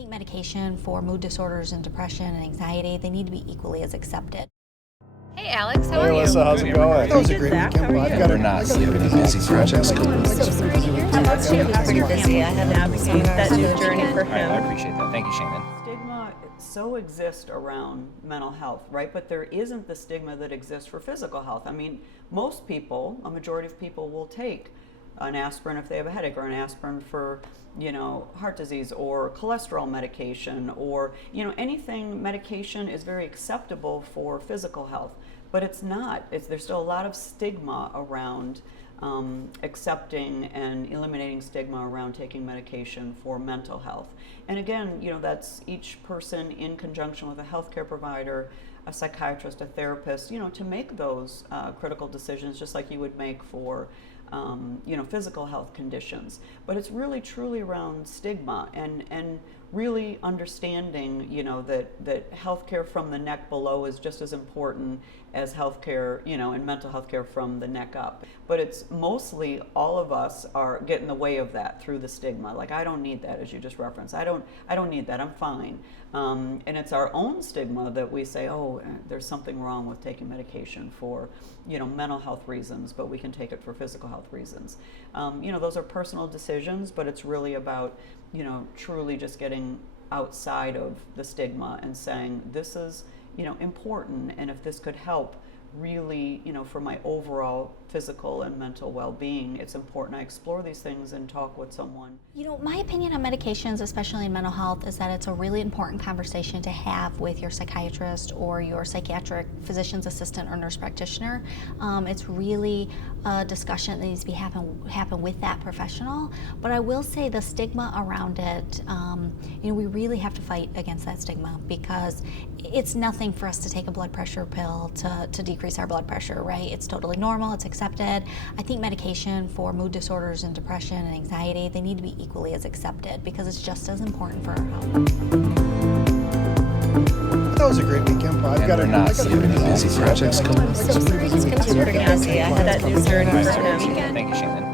think medication for mood disorders and depression and anxiety, they need to be equally as accepted. Hey Alex, how are you? Alyssa, how's it going? That was a great weekend. I've got We're not sleeping in busy projects. Pretty busy. I had to navigate that new journey for him. I appreciate that. Thank you, Shannon. Stigma so exists around mental health, right? But there isn't the stigma that exists for physical health. I mean, most people, a majority of people will take an aspirin if they have a headache, or an aspirin for, heart disease, or cholesterol medication, or, anything. Medication is very acceptable for physical health, but it's not. There's still a lot of stigma around accepting and eliminating stigma around taking medication for mental health. And again, that's each person in conjunction with a healthcare provider, a psychiatrist, a therapist, to make those critical decisions, just like you would make for physical health conditions. But it's really truly around stigma and really understanding, that healthcare from the neck below is just as important as healthcare, and mental health care from the neck up. But it's mostly all of us are getting in the way of that through the stigma. Like, I don't need that, as you just referenced. I don't need that. I'm fine. And it's our own stigma that we say, oh, there's something wrong with taking medication for, mental health reasons, but we can take it for physical health reasons. Those are personal decisions, but it's really about, truly just getting outside of the stigma and saying, this is, important, and if this could help really, for my overall physical and mental well-being, it's important I explore these things and talk with someone. My opinion on medications, especially in mental health, is that it's a really important conversation to have with your psychiatrist or your psychiatric physician's assistant or nurse practitioner. It's really a discussion that needs to be happen with that professional. But I will say the stigma around it, we really have to fight against that stigma, because it's nothing for us to take a blood pressure pill to decrease our blood pressure, right? It's totally normal, it's accepted. I think medication for mood disorders and depression and anxiety, they need to be equally as accepted, because it's just as important for our health. That was a great weekend. We're not sleeping in busy projects. Pretty busy. I had that new journey for him. Thank you, Shannon.